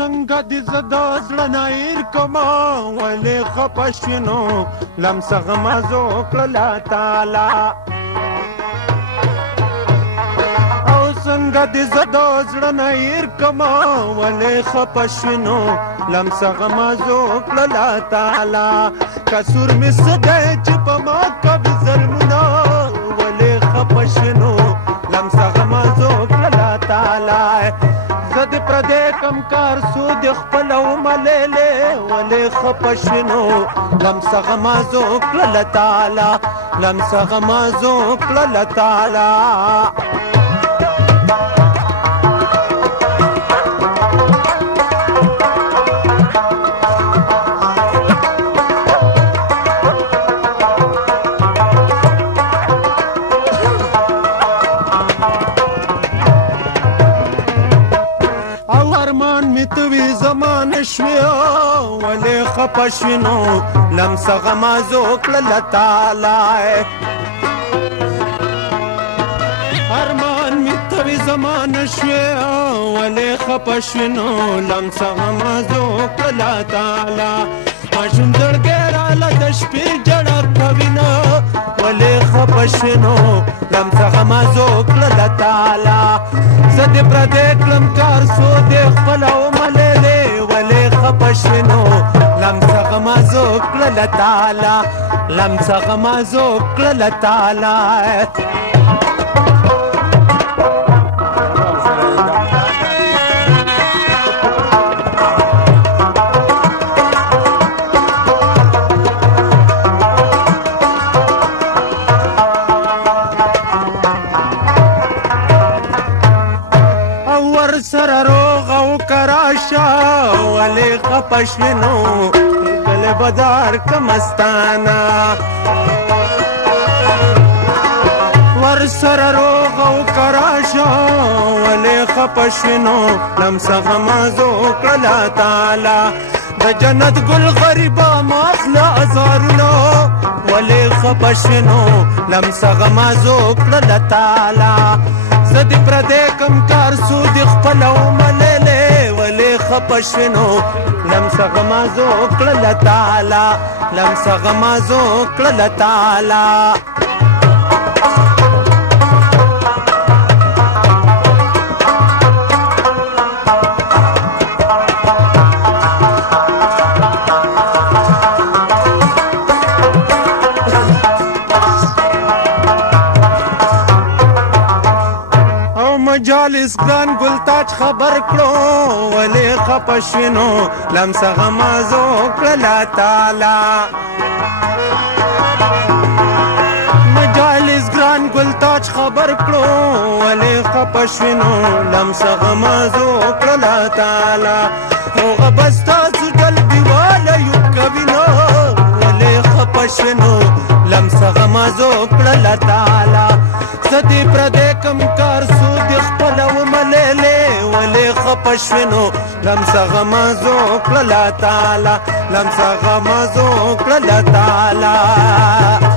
څنګه دې زه د زړه نه هېر کړمه ولې خفه شوې نو لمسه غمازو کړله تاله او څنګه دې زه د زړه نه هېر کړمه ولې خفه شوې نو لمسه غمازو کړله تاله قصور مې څه دی چې په ما کوي ظلمونه ولې خفه شوې نو لمسه غمازو کړله تاله زه دې پردی کم کار سو دې خپله وملېلې ولې خفه شوې نو لمسه غمازو کړله تاله لمسه غمازو کړله تاله زمانه شوی ولې خفه شوې نو لمسه غمازو کړله تاله ارمان مې ته وي زمانه شوی ولې خفه شوې نو لمسه غمازو کړله تاله ماشوم زړګی راله د شپې جړه کوینه ولې خفه شوې نو لمسه غمازو کړله تاله زه دې پردی کړم کار سو دې خپله وملېلې ولې خفه شوې نو لمسه غمازو کړله تاله لمسه غمازو کړله تاله سره روغ او کراشه ولې خفه شوې نو کله بدار کمستانه ور سره روغ او کراشه ولې خفه شوې نو لمسه غمازو کړله تاله د جنت ګل غریبه ماخله ازارونه ولې خفه شوې نو لمسه غمازو کړله تاله زه دې پردی کم کار سو دې خپله وملېلې ولې خفه شوې نو لمسه غمازو کړله تاله لمسه غمازو کړله تاله مجالس ګران ګلتاج خبر کړو ولې خفه شوې نو لمسه غمازو کړله تاله مجالس ګران ګلتاج خبر کړو ولې خفه شوې نو لمسه غمازو کړله تاله هغه به ستاسو جلبي واله یو کوینه ولې خفه شوې نو لمسه غمازو کړله تاله زه دې پردی کم کار سو دې خپله وملېلې ولې خفه شوې نو لمسه غمازو کړله تاله لمسه غمازو کړله تاله